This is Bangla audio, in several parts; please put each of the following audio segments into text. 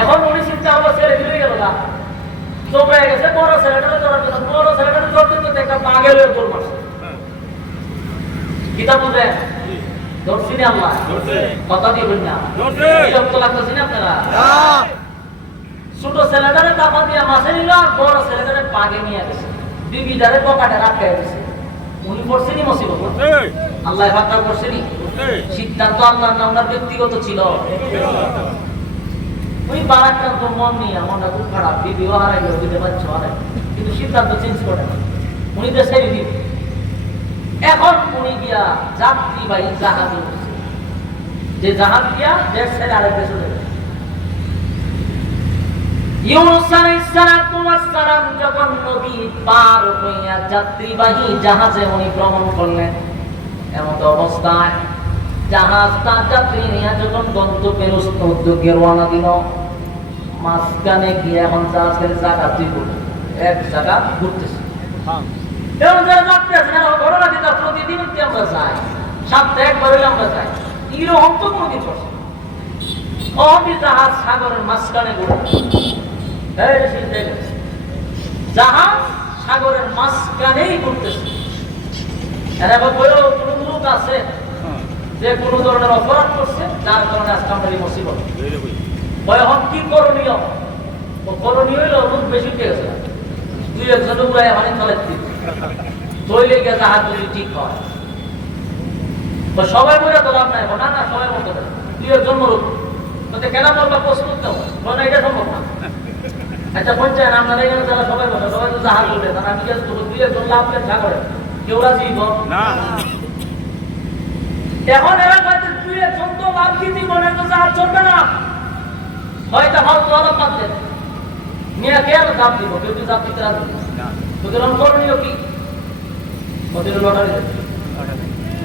এখন উনি চিন্তা হলো ছেলে ফিরে গেল না। চোপড়ে গেছে বড় ধরার বড় ধরতে ধরতে একটা বাঘের দৌড় মারছে কিতাব বুঝে? ধরছি না আল্লাহ কথা দিবেন না। বিরক্ত লাগতেছি না আপনারা? ছোট ছেলেটারে চাপা দিয়ে মাছে নিল আর বড় ছেলেটারে বাঘে নিয়ে গেছে। বিবিটারে পকাটে রাখতে গেছে। উনি পড়ছেনি মুসিবত? আল্লাহ করছেনি সিদ্ধান্ত আল্লাহ না ব্যক্তিগত ছিল। ওই মন খুব খারাপ। দিতে পারছ হারাই কিন্তু সিদ্ধান্ত চেঞ্জ করে না। উনি দেশে দিন। এখন উনি গিয়া জাহাজে যে জাহাজ গিয়া দেশ ছেড়ে আরেক দেশে নদী পার যাত্রীবাহী জাহাজে উনি ভ্রমণ করলেন এমত অবস্থায় জাহাজ তার যাত্রী নিয়ে যখন গন্তব্যের উদ্যোগে রওনা দিল মাঝখানে গিয়ে এখন জাহাজের জায়গা দুই এক জায়গা ঘুরতেছে। দিতে প্রতিদিন আমরা যাই। সপ্তাহে একবার হইলে আমরা যাই। এরকম তো কোনোদিন করছে জাহাজ সাগরের মাঝখানে ঘুরে এই যে চিন্তা গেছে। জাহাজ সাগরের মাঝখানেই ঘুরতেছে। এর আবার কোনো লোক আছে? যে কোনো ধরনের অপরাধ করছে যার কারণে আজকে আমরা এই মুসিবত। ভয় হন কি করণীয়? করণীয় হইল লোক বেশি উঠে গেছে। দুই একজন উড়াই মানে চালাচ্ছি তৈলে গিয়ে জাহাজ যদি ঠিক হয়। তো সবাই মরে তো লাভ নাই না না, সবাই দেবে দুই একজন মরুক। বলতে কেন মরবা প্রস্তুত দাও না, এটা সম্ভব না। আচ্ছা পঞ্চায়েত, আপনারা এখানে যারা সবাই বসে সবাই তো জাহাজ উঠে তারা আমি দুই একজন লাভ পেয়ে সাগরে। কেউ রাজি হোক এরা লাভ কি দিব না তো জাহাজ চলবে না। হয়তো বাদ দেন কে আর জাপ দিব? কেউ জাপ দিতে করণীয় কি?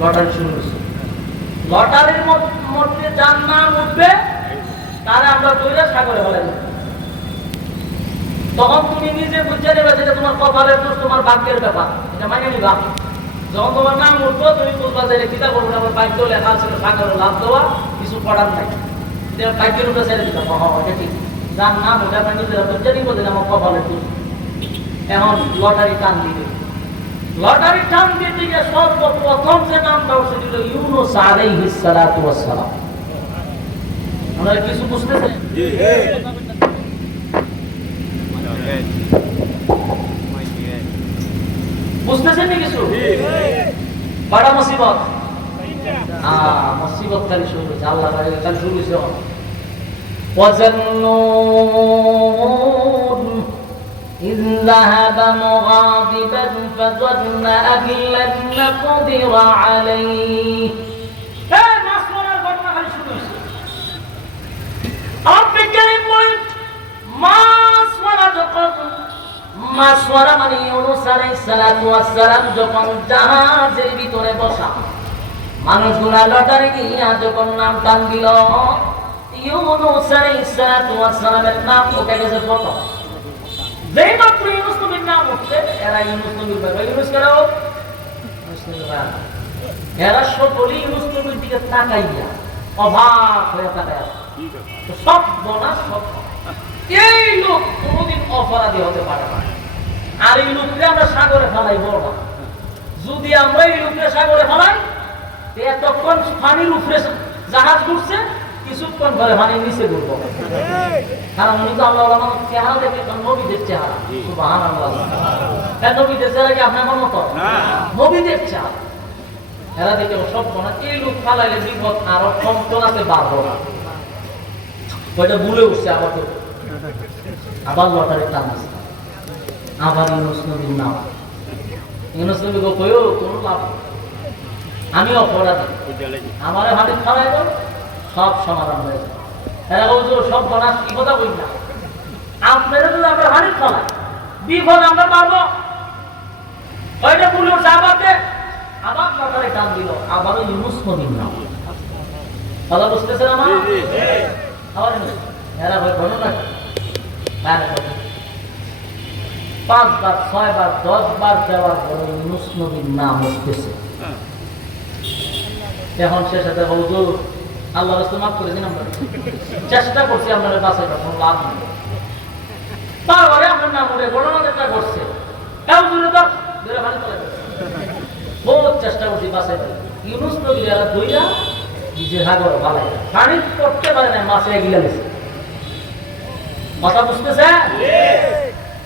লটারি শুরু হয়েছে। লটারির মধ্যে যার নাম উঠবে, তারা আমরা দৈরা সাগরে দেব। তখন তুমি নিজে বুঝে নেবে যেটা তোমার কপালের দোষ, তোমার ভাগ্যের ব্যাপার। এটা মানে নিবা। যখন তোমার নাম উঠবো তুমি বুঝবা যে এটা কিতা করব আমার ভাগ্য লেখা ছিল সাগরে লাভ দেওয়া কিছু করার নাই। ভাগ্যের উপরে ছেড়ে দিলাম। হ্যাঁ এটা ঠিক। যার নাম ওটা আমরা নিজেরা বুঝে নিবো যে আমার কপালের দোষ এখন লটারি টান দিবে। লটারি টান দিতে গিয়ে সর্বপ্রথম যে নামটা উঠছে দিল ইউনুস আলাইহিস সালাতু ওয়াস সালাম। আপনারা কিছু বুঝতেছেন? বুঝতেছেন নি কিছু বড় মুসিবত হ্যাঁ মুসিবত খালি শুরু হয়েছে আল্লাহ খালি খালি শুরু হয়েছে وظنون إذ ذهب مغاضبا فظن أن لن نقدر عليه এই মাছ মারার ঘটনা খালি শুরু মারা মানে ইউনুস আলাইহিস সালাতু ওয়াস যখন জাহাজের ভিতরে বসা, মানুষগুলা লটারি দিয়া যখন নাম টান দিল, ইউনুস আলাইহিস সালাতু ওয়াস সালামের নাম উঠে গেছে প্রথম। যেই মাত্র ইউনুস নাম উঠছে, এরা ইউনুস নবীর ভাই ইউনুস। এরা সকলেই ইউনুস নবীর দিকে তাকাইয়া অবাক হয়ে তাকায়। সব বলা সব। এই লোক কোনোদিন অপরাধী হতে পারে না। আর এই লোককে আমরা সাগরে ফেলাই না। যদি আমরা এই লোককে সাগরে ফেলাই এতক্ষণ পানির উপরে জাহাজ ঘুরছে, কিছুক্ষণ পরে পানির নিচে ঘুরবো। কারণ উনি তো আল্লাহ আল্লাহ চেহারা দেখে নবীদের চেহারা। সুবহান আল্লাহ হ্যাঁ নবীদের চেহারা কি আপনার নবীদের চেহারা। এরা দেখে সব এই লোক ফালাইলে বিপদ আরও কম চলাতে পারব না। ওইটা ভুলে উঠছে আবার তো। আবার লটারি টান আছে আবার ইউনুস নবীর নাম। ইউনুস নবী গো কইও কোনো লাভ আমি অপরাধী। আমারে হাতে খাওয়াই দাও সব সমাধান হয়ে যাবে। এরা বলছো সব কি কথা না? আপনারা যদি আমরা হানি খাওয়াই বিপদ আমরা পারব ওইটা আবার লটারি টান দিল। আবারও ইউনুস নবীর নাম। কথা বুঝতেছেন আমার? আবার। এরা ঘটনা। পাঁচবার, ছয়বার, দশবার দেওয়ার পরে ইউনুস নাম উঠতেছে। এখন সে সাথে হুজুর আল্লাহ রাস্তা মাফ করে দিন আমরা। চেষ্টা করছি আপনারা বাসায় কোনো লাভ নেই। তারপরে আপনার নাম উঠে বহুত চেষ্টা করছি কথা বুঝতেছে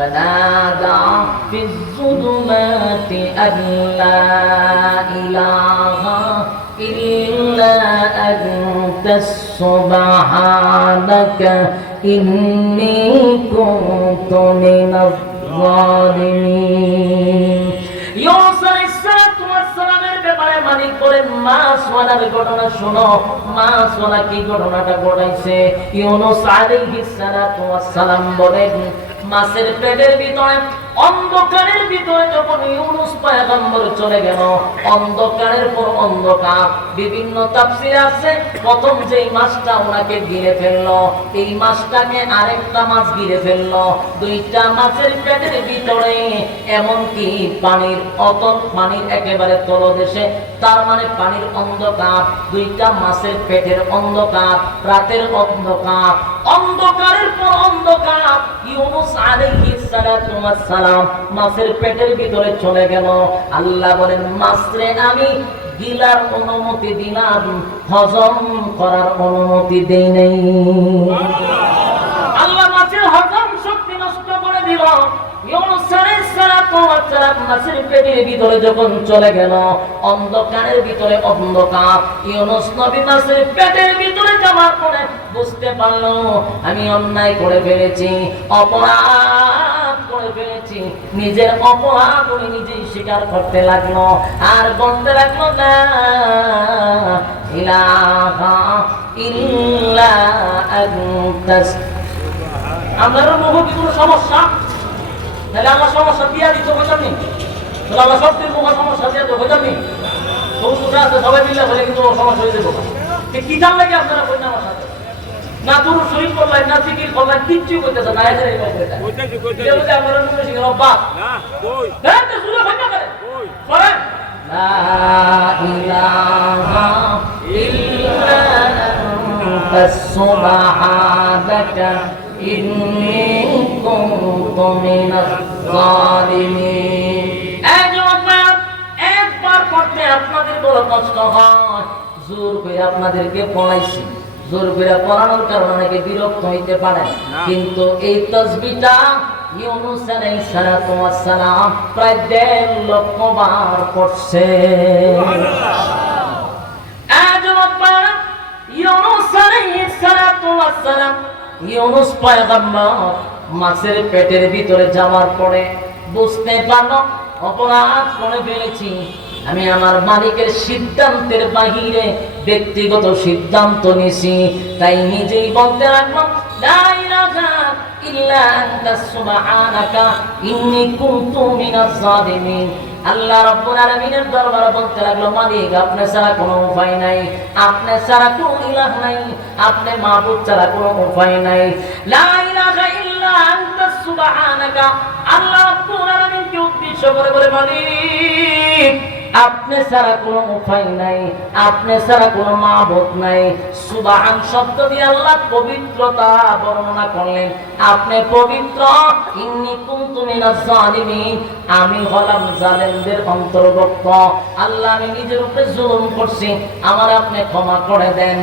فنادى في الظلمات أن لا إله إلا أنت سبحانك إني كنت من الظالمين يوصل السلام والسلام ব্যাপারে মালিক বলেন মাস ওয়ালার ঘটনা শোনো মাস ওয়ালা কি ঘটনাটা ঘটাইছে ইউনুস আলাইহিস সালাতু ওয়াস সালাম বলেন মাছের পেটের ভিতরে অন্ধকারের ভিতরে যখন ইউনুস পয়গম্বর চলে গেল, অন্ধকারের পর অন্ধকার, বিভিন্ন তাফসীর আছে। প্রথম যেই মাছটা ওনাকে ঘিরে ফেলল, এই মাছটাকে আরেকটা মাছ ঘিরে ফেলল। দুইটা মাছের পেটের ভিতরে এমনকি পানির অতল, পানির একেবারে তলদেশে, তার মানে পানির অন্ধকার, দুইটা মাছের পেটের অন্ধকার, রাতের অন্ধকার। অন্ধকারের পর অন্ধকার, ইউনুস আলাইহিস সালাতু ওয়াস সালাম মাছের পেটের ভিতরে চলে গেল। আল্লাহ বলেন মাছরে আমি গিলার অনুমতি দিলাম হজম করার অনুমতি দেই নাই। আল্লাহ মাছের হজম শক্তি নষ্ট করে দিল। মাছের পেটের ভিতরে যখন চলে গেল অন্ধকারের ভিতরে অন্ধকার। ইউনুস নবী মাছের পেটের ভিতরে যাওয়ার পরে বুঝতে পারল আমি অন্যায় করে ফেলেছি অপরাধ নিজের অপরাধ উনি নিজেই স্বীকার করতে লাগল। আর বলতে লাগল, না ইলাহা ইল্লা আনতাস আপনারও মুখ কোনো সমস্যা? তাহলে আমার সমস্যা দিয়া দিত হইতাম তাহলে আমার সব মুখ সমস্যা দিয়া তো আছে, সবাই মিলে হলে কিন্তু সমস্যা হয়ে যাব। কি জান লাগে আপনারা কই আমার সাথে? না দুরু শরীফ করলেন না জিকির করলেন কিচ্ছু করতেছে না এটা আমরা নতুন শিখে অভ্যাস। না কই? তো শুরু করে। কই? করেন। লা ইলাহা ইল্লা আনতা সুবহানাকা ইন্নী কুনতু মিনাজ জালিমিন একবার পড়তে আপনাদের বড় কষ্ট হয়। জোর করে আপনাদেরকে পড়াইছি। জোর করে পড়ানোর কারণে অনেকে বিরক্ত হইতে পারে। কিন্তু এই তসবিটা ইউনুস প্রায় দেড় লক্ষ বার পড়ছে। ইউনুস ইউনুস পয়গম্বর মাছের পেটের ভিতরে যাওয়ার পরে বুঝতে পারল অপরাধ করে ফেলেছি আমি আমার মালিকের সিদ্ধান্তের বাহিরে ব্যক্তিগত সিদ্ধান্ত নিছি তাই নিজেই বলতে দরবারে বলতে লাগল, মালিক কোনো উপায় নাই। ছাড়া কোনো উপায় নাই। উদ্দেশ্য করে বলে, মালিক আপনি ছাড়া কোনো উপায় নাই, আপনি ছাড়া কোনো মাবুদ নাই। সুবহান শব্দ দিয়ে আল্লাহ পবিত্রতা বর্ণনা করলেন। আপনি পবিত্র? ইন্নী আমি হলাম জালেমদের অন্তর্ভুক্ত। আল্লাহ, আমি নিজের উপরে জুলুম করছি। আমার আপনি ক্ষমা করে দেন।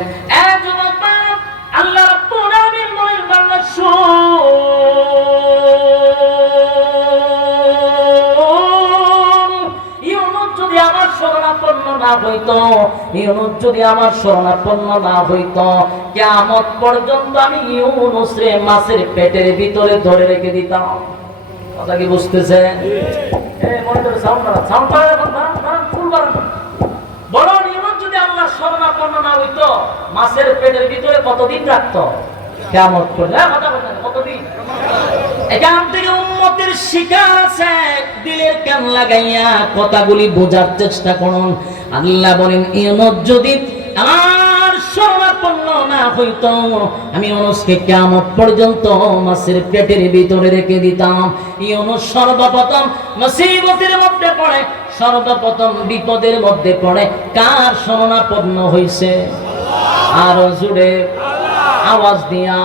আল্লাহ না হইতো, ইউনুস যদি আমার শরণাপন্ন না হইতো, কিয়ামত পর্যন্ত আমি ইউনুস মাছের পেটের ভিতরে ধরে রেখে দিতাম। কথা কি বুঝতেছে ইউনুস যদি আল্লাহ শরণাপন্ন না হইতো, মাছের পেটের ভিতরে কতদিন রাখতো? কেমন কতদিন? এখান থেকে শিকার আছে, দিলের কান লাগাইয়া কথাগুলি বোঝার চেষ্টা করুন। আল্লাহ বলেন ইউনুস যদি আমার শরণাপন্ন না হইতো, আমি অনুষ্কে কেমন পর্যন্ত মাছের পেটের ভিতরে রেখে দিতাম। ইউনুস সর্বপ্রথম মুসিবতের মধ্যে পড়ে, সর্বপ্রথম বিপদের মধ্যে পড়ে। কার শরণাপন্ন হইছে? আরও জুড়ে আওয়াজ দিয়া।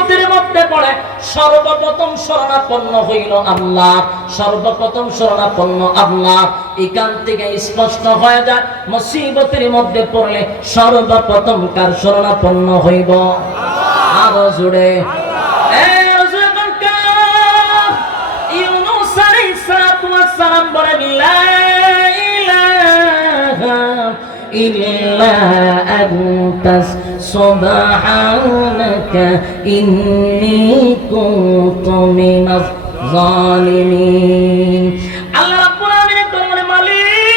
মুসিবতের মধ্যে পড়ে, সর্বপ্রথম শরণাপন্ন হইল আল্লাহ। সর্বপ্রথম শরণাপন্ন আল্লাহ। এখান থেকে স্পষ্ট হয়ে যায়, মুসিবতের মধ্যে পড়লে সর্বপ্রথম কার শরণাপন্ন হইব? আরও জুড়ে সালাম ইল্লা আনতাস রাব্বুল আলামিনের দরবারে মালিক,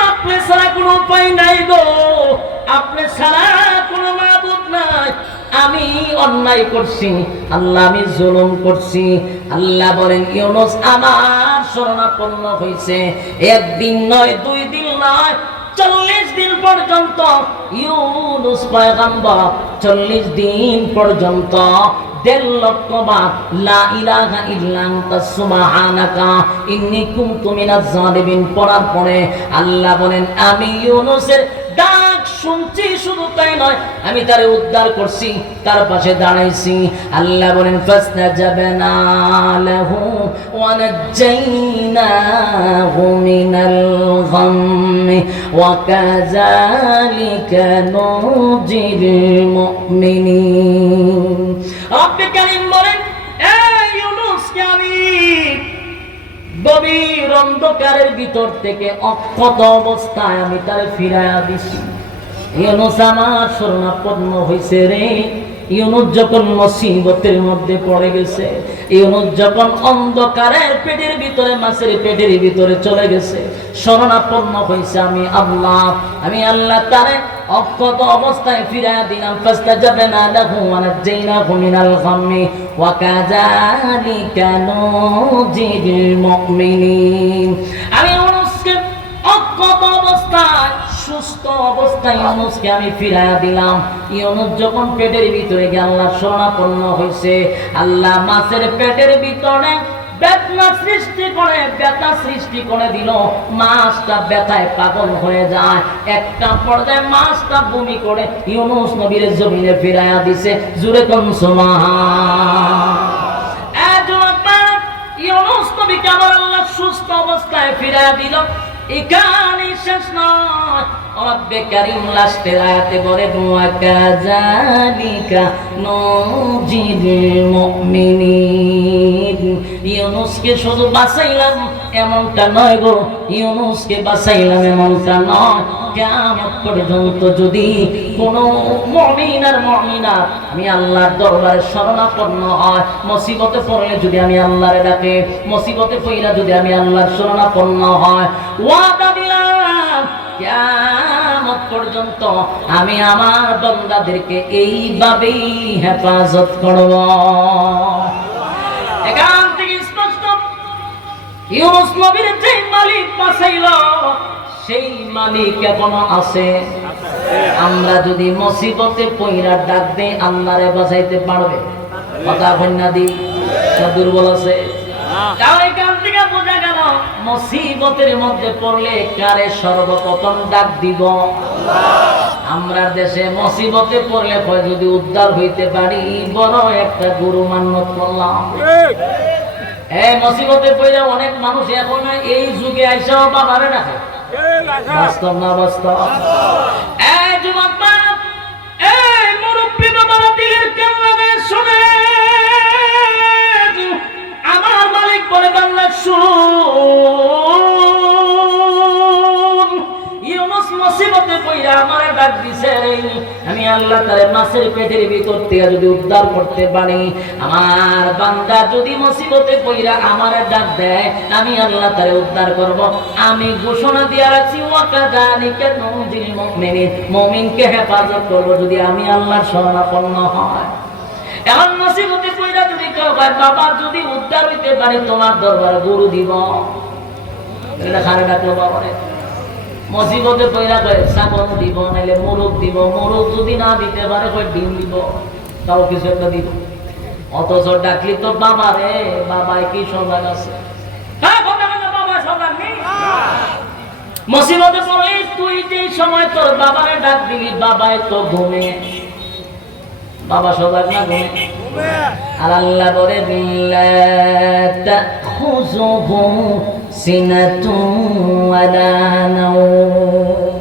আপনি ছাড়া আমি অন্যায় করছি, আল্লাহ আমি জুলুম করছি। আল্লাহ বলেন, ইউনুস আমার শরণাপন্ন হয়েছে একদিন নয়, দুই দিন নয়, চল্লিশ দিন পর্যন্ত ইউনুস পয়গম্বর চল্লিশ দিন পর্যন্ত পড়ার পরে আল্লাহ বলেন আমি ইউনুসের ডাক শুনছি, শুধু তাই নয়, আমি তার উদ্ধার করছি, তার পাশে দাঁড়াইছি। আল্লাহ বলেন, ফাসতাজাবনা লাহু ওয়া নাজ্জাইনাহু মিনাল গাম্মি ওয়া কাযালিকা নুজিল মুমিনিন। রব্বে কারীম বলেন, এই ইউনুসকে আমি গভীর অন্ধকারের ভিতর থেকে অক্ষত অবস্থায় আমি তার ফিরাইয়া দিছি। ইউনুস আমার শরণাপন্ন হয়েছে রে। ইউনুস যখন মুসিবতের মধ্যে পড়ে গেছে, ইউনুস যখন অন্ধকারের পেটের ভিতরে, মাছের পেটের ভিতরে চলে গেছে, শরণাপন্ন হয়েছে আমি আল্লাহ। আমি আল্লাহ তারে অক্ষত অবস্থায় ফিরাইয়া দিলাম। ফাস্তা যাবে না লাহু ওয়ানাজ্জাইনাহু মিনাল গাম্মি ওয়া কাযালিকা নুজিল মুমিনিন। আমি অবস্থায় ইউনুসকে আমি ফিরাইয়া দিলাম। ইউনুস যখন পেটের ভিতরে গিয়ে আল্লাহ শরণাপন্ন হয়েছে আল্লাহ মাছের পেটের ভিতরে সৃষ্টি করে সৃষ্টি করে দিল। মাছটা পাগল হয়ে যায়। একটা পর্যায়ে মাছটা বমি করে ইউনুস নবীর জমিনে ফিরাইয়া দিছে। জুরে কোন ইউনুস নবীকে আমার আল্লাহ সুস্থ অবস্থায় ফিরাইয়া দিল। এখানে শেষ নয়। রব্বে কারিম লাস্টের আয়াতে বলে ওয়া কাযালিকা নুজিল মুমিনিন। ইউনুসকে শুধু বাঁচাইলাম এমনটা নয় গো, ইউনুসকে বাঁচাইলাম এমনটা নয়। কিয়ামত পর্যন্ত যদি কোনো মুমিন আর মুমিনা আমি আল্লাহর দরবারে শরণাপন্ন হয়, মুসিবতে পড়লে যদি আমি আল্লাহরে ডাকে, মুসিবতে পড়লে যদি আমি আল্লাহর শরণাপন্ন হয়, ওয়াদা দিলাম, কিয়ামত পর্যন্ত আমি আমার বান্দাদেরকে এইভাবেই হেফাজত করব। স্পষ্ট ইউনুস নবীর যে মালিক সেই মালিক আছে, আমরা যদি পইরা ডাক দেই, আল্লাহরে বাঁচাইতে পারবে। কথা কন্যা দি দুর্বল আছে। মুসিবতের মধ্যে পড়লে কারে সর্বপ্রথম ডাক দিব? আমরা দেশে মুসিবতে পড়লে যদি উদ্ধার হইতে পারি? বড় একটা গুরু মান্যত করলাম। এই মুসিবতে পড়লে অনেক মানুষ এখন এই যুগে আইসাও বাবারে রাখে বাস্তব না বাস্তব? এই যুবক বাপ, এই মুরব্বী আমার মালিক বলে বাংলা শুন। আমি আল্লাহ পেটের ভিতর থেকে যদি উদ্ধার করতে পারি, আমার বান্দা যদি ডাক দেয়, আমি আল্লাহ তারে উদ্ধার করব। আমি ঘোষণা রাখছি হেফাজত যদি আমি আল্লাহর শরণাপন্ন হয়। এমন মুসিবতে পইরা যদি কেউ বাবা, যদি উদ্ধার হইতে পারে, তোমার দরবারে গরু দিব। এটা খারে ডাকলো বাবারে মুসিবতে পইরা কয় ছাগল দিব নাইলে মোরগ দিব মোরগ যদি না দিতে পারে কয় ডিম দিব তাও কিছু একটা দিব। অথচ ডাকলি তো বাবা রে বাবাই কি সজাগ আছে? মুসিবতে তুই যে সময় তোর বাবারে ডাক দিলি বাবাই তো ঘুমে। বাবা সজাগ না ঘুমে? আর আল্লাহ বলে তাখুযুহু সিনাতুন ওয়ালা নাওম।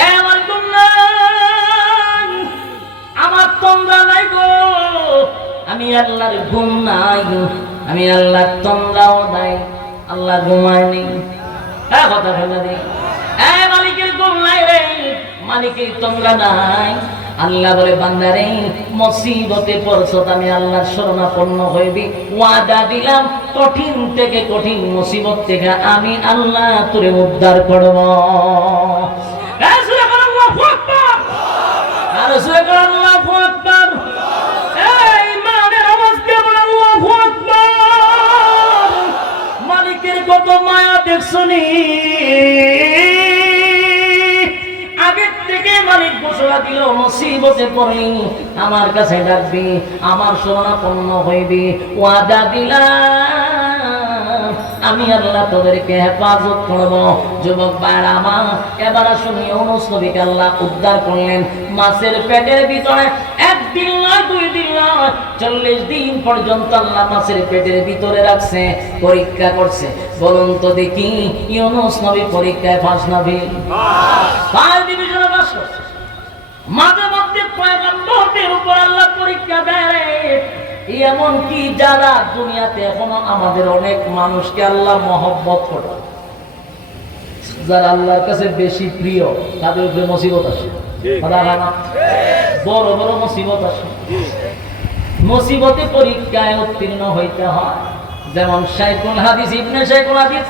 এ আমার তন্দ্রা নাই গো। আমি আল্লাহর ঘুম নাই, আমি আল্লাহর তন্দ্রাও নাই আল্লাহ ঘুমায় নেই। কথা ফেলে এ মালিকের ঘুম নাই রে, মালিকের তন্দ্রা নাই। আল্লাহ বলে, বান্দারে, মসিবতে পড়ছ আমি আল্লাহর শরণাপন্ন হইবি। ওয়াদা দিলাম, কঠিন থেকে কঠিন মুসিবত থেকে আমি আল্লাহ তোরে উদ্ধার করব। এ, সুরে কর আল্লাহু মালিক ঘোষণা দিল মুসিবতে পড়ি আমার কাছে ডাকবি আমার শরণাপন্ন হইবি। ওয়াদা দিলাম আমি আল্লাহ তোদেরকে হেফাজত করব। যুবক ভাইরা আমার এবার শুনি আল্লাহ উদ্ধার করলেন। মাছের পেটের ভিতরে একদিন নয় দুই দিন নয় চল্লিশ দিন পর্যন্ত আল্লাহ মাছের পেটের ভিতরে রাখছে পরীক্ষা করছে। বলুন তো দেখি ইউনুস নবী পরীক্ষায় ফাঁস নবী ফার্স্ট ডিভিশনে করছে মাঝে মধ্যে উপর আল্লাহ পরীক্ষা দেয়। এমন কি যারা দুনিয়াতে এখনও আমাদের অনেক মানুষকে আল্লাহ মহব্বত করে? যারা আল্লাহর কাছে বেশি প্রিয়, তাদের উপরে মুসিবত আসে? বড় বড় মুসিবত আসে। মুসিবতে পরীক্ষায় উত্তীর্ণ হইতে হয়। যেমন শাইকুল হাদিস, ইবনে শাইকুল হাদিস,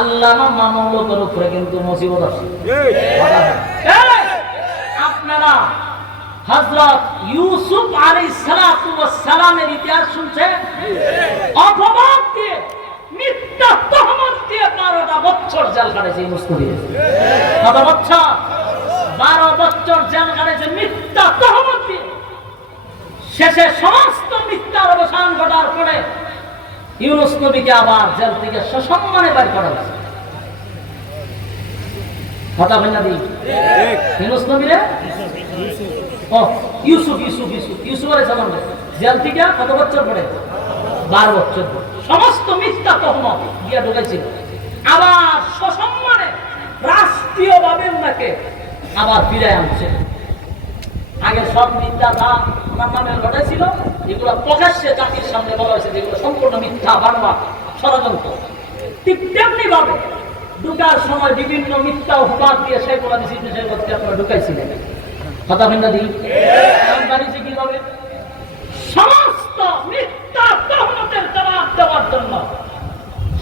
আল্লামা মামুলকের উপরে কিন্তু মুসিবত আসে। আপনারা হযরত ইউসুফ ওয়াস সালামের ইতিহাস শুনছেন? অপবাদ দিয়ে বারো আবার জেল থেকে সসম্মানে বাড়ি করা হয়েছে কথা হয় না দিই ইউনুস নবীরে? ও ইউসুফ ইউসুফ ইউসুফ। ইউসুফ আলাইহিস সালাম জেল থেকে কত বছর পরে? বারো বছর। সমস্ত মিথ্যা তহমত দিয়ে ঢুকেছিল আবার সসম্মানে রাষ্ট্রীয়ভাবে ওনাকে আবার ফিরে আনছে। আগে সব মিথ্যা যা ওনার নামে ঘটেছিল এগুলো প্রকাশ্যে জাতির সামনে বলা হয়েছে যেগুলো সম্পূর্ণ মিথ্যা বানোয়া ষড়যন্ত্র। ঠিক তেমনি ভাবে ঢুকার সময় বিভিন্ন মিথ্যা উপবাদ দিয়ে শেখ ওলা দিছি শেখ ওলাকে আপনারা ঢুকাইছিলেন। কথা ভিন্না দিই বাড়িছে সমস্ত মিথ্যা তহমতের জবাব দেওয়ার জন্য।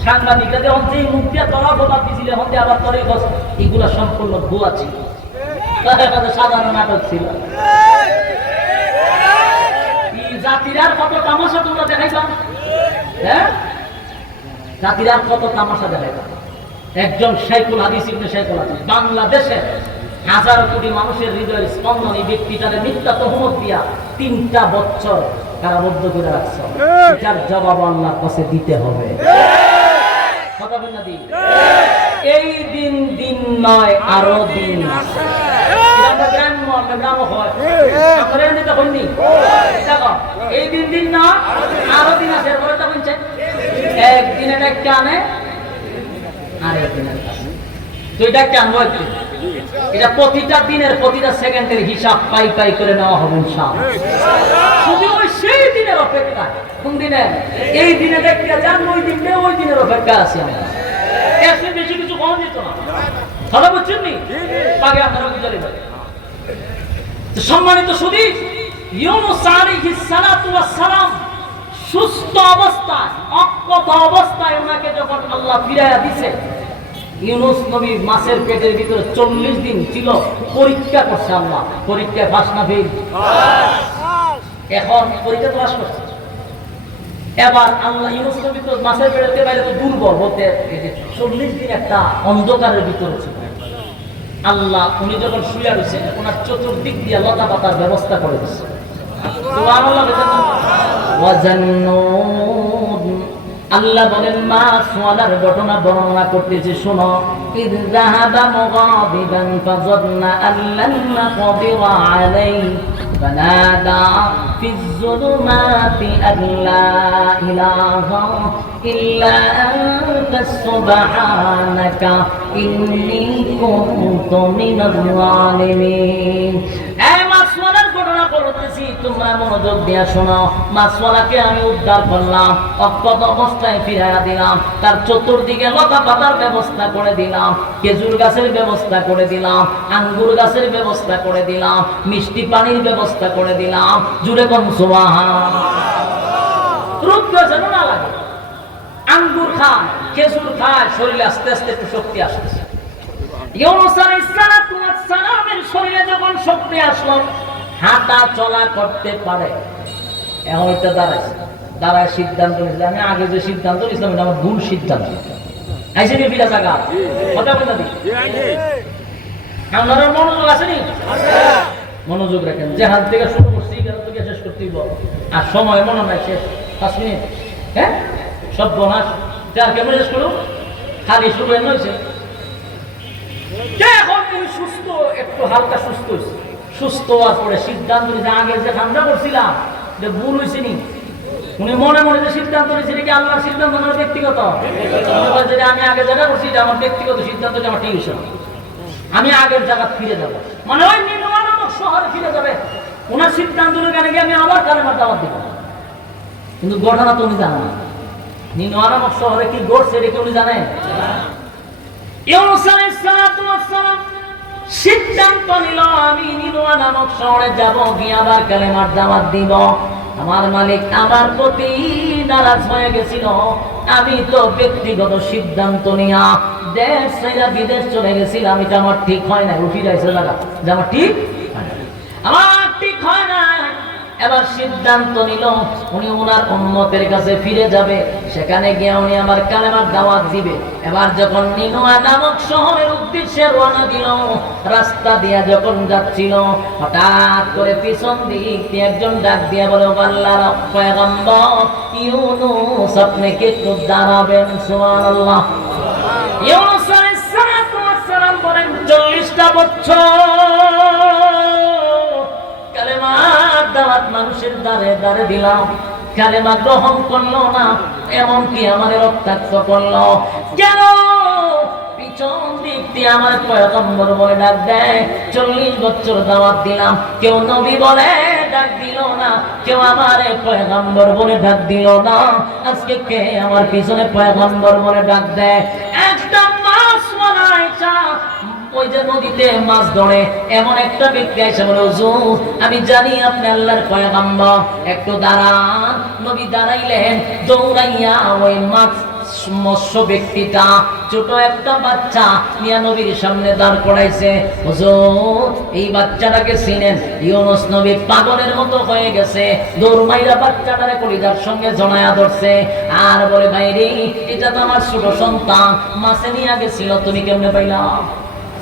সাংবাদিকরা যখন যে মুখ দিয়ে তলা দিছিল এখন আবার তরে গছ এগুলা সম্পূর্ণ ভুয়া ছিল। সাধারণ নাটক ছিল। জাতিরার কত তামাশা তোমরা দেখাইতাম হ্যাঁ? জাতিরার কত তামাশা দেখাইতাম একজন শাইকুল হাদিস ইবনে শাইকুল হাদিস। বাংলাদেশে হাজার কোটি মানুষের হৃদয়ের স্পন্দন এই ব্যক্তিটারে মিথ্যা তহমত দিয়া তিনটা বছর কারাবদ্ধ করে রাখছে। এটার জবাব আল্লাহর কাছে দিতে হবে। কথা বলেন না দিন। এই দিন দিন নয় আরও দিন আছে। আমরা গ্রাম্য, আমরা গ্রাম্য হয়। আপনারা এমনি তো হননি? দেখো, এই দিন দিন না আরও দিন আছে। এরপরে তো বলছে একটা আনে আর একদিন একটা আনে। এটা এটা প্রতিটা দিনের, প্রতিটা সেকেন্ডের হিসাব পাই পাই করে নেওয়া হবে সেই দিনের অপেক্ষা। কোন দিনের এই দিনে যান ওই দিনে ওই দিনের অপেক্ষা বেশি কিছু সম্মানিত সুদী ইউনুস আলাইহিস সালাতু ওয়াস সালাম সুস্থ অবস্থায়, অক্ষত অবস্থায় ওনাকে যখন আল্লাহ ফিরাইয়া দিছে, ইউনুস নবী পেটের ভিতরে চল্লিশ দিন ছিল, পরীক্ষা করছে আল্লাহ। পরীক্ষায় ফাঁস না এখন পরীক্ষা তো করছে। এবার আল্লাহ ইউনুস নবী তো মাছের পেটের বাইরে তো দুর্বল যে চল্লিশ দিন একটা অন্ধকারের ভিতরে ছিল। আল্লাহ উনি যখন শুয়ে রয়েছে ওনার চতুর্দিক দিয়ে লতা পাতার ব্যবস্থা করে দিচ্ছে। আল্লাহ বলেন মা সোয়ালার ঘটনা বর্ণনা করতেছে শোনো إذ ذهب مغاضبا فظن أن لن نقدر عليه فنادى في الظلمات أن لا إله إلا أنت سبحانك إني كنت من الظالمين এই মাছওয়ালার বলতেছি, তোমরা মনোযোগ দিয়া শোনো। মাছওয়ালাকে আমি উদ্ধার করলাম, অক্ষত অবস্থায় ফিরাইয়া দিলাম। তার চতুর্দিকে লতা পাতার ব্যবস্থা করে দিলাম, খেজুর গাছের ব্যবস্থা করে দিলাম, আঙ্গুর গাছের ব্যবস্থা করে দিলাম, মিষ্টি পানির ব্যবস্থা করে দিলাম। জুড়ে কোন সুবাহা রোগ যেন না লাগে? আঙ্গুর খায়, খেজুর খায়, শরীরে আস্তে আস্তে একটু শক্তি আসতেছে। ইউনুস আলাইহিস সালামের শরীরে যখন শক্তি আসলো হাঁটা চলা করতে পারে। এখন এটা দাঁড়াইছে দাঁড়ায় সিদ্ধান্ত নিয়েছিল আমি আগে যে সিদ্ধান্ত নিয়েছিলাম, এটা আমার ভুল সিদ্ধান্ত। মনোযোগ মনোযোগ যে থেকে শুরু করছি শেষ করতে। আর সময় শেষ। হ্যাঁ? সব কেমন শেষ এখন সুস্থ? একটু হালকা সুস্থ হয়েছে। সুস্থ হওয়ার পরে সিদ্ধান্ত নিয়েছে, আগে যে ঠান্ডা করছিলাম, যে ভুল হয়েছে নি। উনি মনে মনে যে সিদ্ধান্ত নিয়েছে, এটা কি আল্লাহর সিদ্ধান্ত না ব্যক্তিগত? উনি আমি আগে যেটা করছি, এটা আমার ব্যক্তিগত সিদ্ধান্ত যে আমার টিউশন আমি আগের জায়গা ফিরে যাব। মানে ওই নির্মাণ শহরে ফিরে যাবে। ওনার সিদ্ধান্ত কারণে গিয়ে আমি আবার কালেমার দাওয়াত দিব। কিন্তু ঘটনা তুমি জানো না। নিনোয়া নামক শহরে কি ঘটছে, এটা কি উনি জানেন? ইউনুস আলাইহিস সালাম সিদ্ধান্ত নিল, আমি নিল নামক শহরে যাব গিয়ে আবার কালেমার দাওয়াত দিব। আমার মালিক আমার প্রতি নারাজ হয়ে গেছিল। আমি তো ব্যক্তিগত সিদ্ধান্ত নিয়া দেশ বিদেশ চলে গেছিলাম, এটা আমার ঠিক হয় না উঠি যাইছে জায়গা। আমার ঠিক হয় না। আমার ঠিক হয় না এবার সিদ্ধান্ত নিল, উনি ওনার উন্মতের কাছে ফিরে যাবে। সেখানে গিয়ে উনি আমার কালেমার দাওয়াত দিবে। এবার যখন নিনোয়া নামক শহরের উদ্দেশ্যে রওনা দিল, রাস্তা দিয়া যখন যাচ্ছিল, হঠাৎ করে পিছন দিক দিয়ে একজন ডাক দিয়া বলে, "ও আল্লাহর পয়গম্বর, ইউনুস, আপনি কি একটু দাঁড়াবেন? সুবহানাল্লাহ। ইউনুস আলাইহিস সালাম বলেন 40টা বছর কালেমার মানুষের দ্বারে দ্বারে দিলাম। কালেমা গ্রহণ করল না, এমনকি আমার রক্তাক্ত করল। কেন? আমার চল্লিশ বছর দাওয়াত দিলাম। কেউ বলে ডাক দিল না, কেউ আমার ডাক দিল না। আজকে কে আমার পিছনে বলে ডাক দেয়? একটা মাস বানাইছা ওই যে নদীতে মাছ ধরে, এমন একটা ব্যক্তি এসে বলে আমি জানি আপনি আল্লাহর একটু দাঁড়ান, নবী দাঁড়াইলেন, দৌড়াইয়া ওই মাছ মৎস্য ব্যক্তিটা, ছোট একটা বাচ্চা মিয়া নবীর সামনে দাঁড় করাইছে। এই বাচ্চাটাকে চিনেন? ইউনুস নবী পাগলের মতো হয়ে গেছে। দৌড় মাইরা বাচ্চাটারে কলিজার সঙ্গে জড়ায়া ধরছে। আর বলে, ভাইরে, এটা তো আমার ছোট সন্তান, মাছে নিয়ে গেছিল, তুমি কেমনে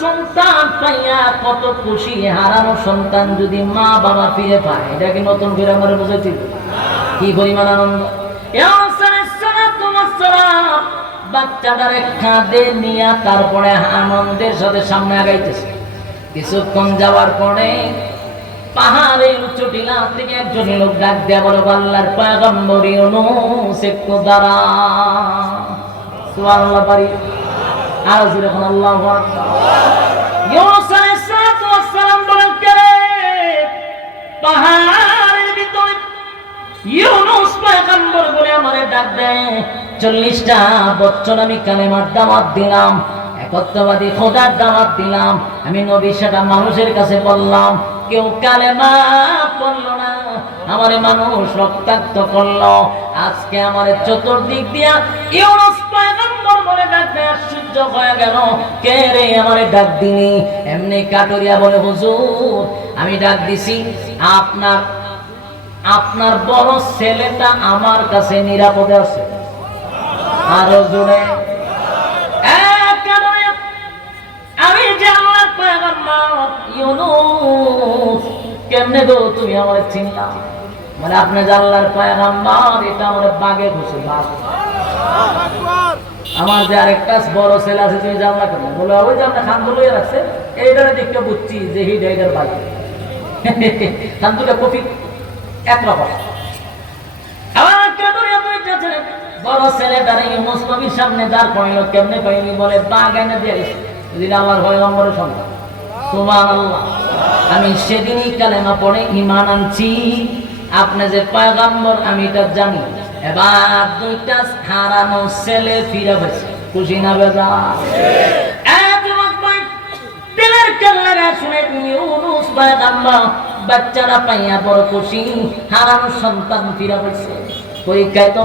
সন্তান কত খুশি, হারানো সন্তান যদি মা বাবা ফিরে পায়, এটা কি নতুন কি আনন্দ? নিয়ে তারপরে আনন্দের সাথে সামনে আগাইতেছে। কিছুক্ষণ যাওয়ার পরে পাহাড়ের উচ্চ টিলা থেকে একজন লোক ডাক দেয়া বলো, আল্লাহর অনুস একটু দাঁড়া। সুবহানাল্লাহ, পারি। আল্লাহ আমি নবী সেটা মানুষের কাছে বললাম, কেউ কালেমা পড়ল না, আমার মানুষ রক্তাক্ত করল। আজকে আমার চতুর্দিক দিয়া ইউনুস পয়গম্বর বলে ডাক দেয় কে রে আমারে ডাক দিনি এমনি কাটুরিয়া বলে, হুজুর ডাক দিছি, আপনার আপনার বড় ছেলেটা আমার কাছে নিরাপদে আছে। আরও জোরে। আমি কেমনে গো তুমি আমার চিনলা? মানে আপনি যে আল্লাহর পয়গম্বর এটা আমার বাগে ঘুষে বাঘ আমার যে আরেকটা বড় ছেলে আছে তুমি জানলা কেন বলে ওই যে আপনার খান বলে রাখছে, এইটারে দেখতে বুঝছি যে হিট এইটার বাইক খান দুটা কপি একরকম আবার কেদরে দুইটা ছেলে বড় ছেলে দাঁড়িয়ে মুসলমির সামনে দাঁড় কেমনে বলে দিয়ে যদি নম্বরের সন্তান সুমান আমি সেদিনই কালেমা পড়ে ইমান আনছি। আপনি যে পয়গাম্বর, আমি এটা জানি। এবার দুইটা হারানো ছেলে ফিরে পেয়েছে খুশি না বেজা দিলের কেল্লারে শুনে ইউনুস পয়গাম্বর বাচ্চারা পাইয়া বড় খুশি। হারানো সন্তান ফিরে পেয়েছে পরীক্ষায় তো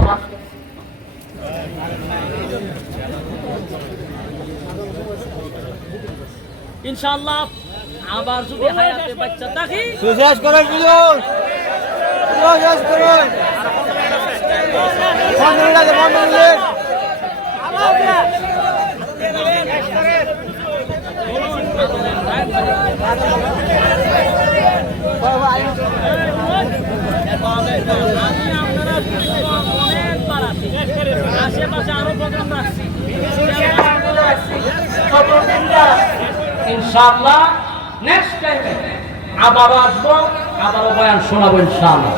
ইনশাআল্লাহ, আবার যদি বাচ্চা থাকি পনেরো মিনিট আছে পনেরো মিনিট আশেপাশে আরও প্রোগ্রাম রাখছি ইনশাআল্লাহ নেক্সট টাইমে আবারও আসব আবারও বয়ান শোনাবো ইনশাআল্লাহ।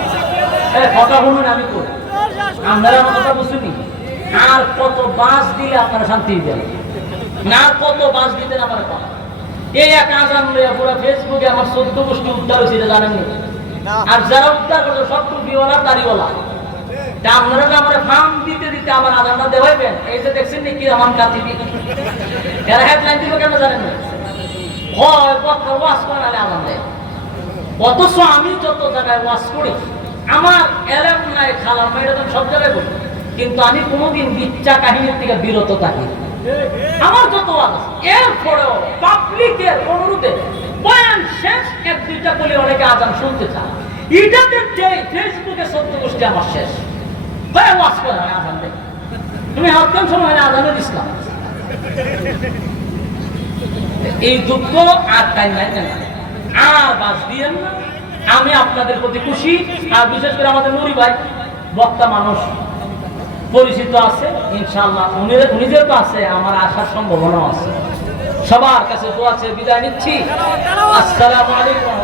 কথা বলুন আমি করি। আপনারা আমার কথা বুঝুনি আর কত বাস দিলে আপনারা শান্তি দেবেন? না কত বাস দিতেন আমার কথা? এই এক আজান লইয়া পুরো ফেসবুকে আমার চোদ্দ গোষ্ঠী উদ্ধার হয়েছে এটা জানেননি আর যারা উদ্ধার করছে সব টুপিওয়ালা দাড়িওয়ালা। তা আপনারা যে আমার ফার্ম দিতে দিতে আমার আজানটা দেওয়াইবেন। এই যে দেখছেন নি কি আমার কাছে এরা হেডলাইন দিব কেন জানেন না? হয় বক্তা ওয়াশ করে নালে আজান দেয়। অথচ আমি যত জায়গায় ওয়াশ করি আমার নাই খালাম এটা সব জায়গায় বলি। কিন্তু আমি কোনোদিন বিচ্চা কাহিনীর থেকে বিরত থাকি আমার যত এরপরেও পাবলিকের অনুরোধে বয়ান শেষ, এক দুইটা বলে অনেকে আজান শুনতে এটাতে যে ফেসবুকে সত্য গোষ্ঠী আমার শেষ। তুমি হাতকান সময় এই দুঃখ আর টাইম নাই আর বাস দিয়েন না। আমি আপনাদের প্রতি খুশি আর বিশেষ করে আমাদের নুরি ভাই বক্তা মানুষ পরিচিত আছে ইনশাল্লাহ উনি উনি যেহেতু আছে আমার আসার সম্ভাবনা আছে। সবার কাছে দোয়া চেয়ে বিদায় নিচ্ছি। আসসালামু আলাইকুম।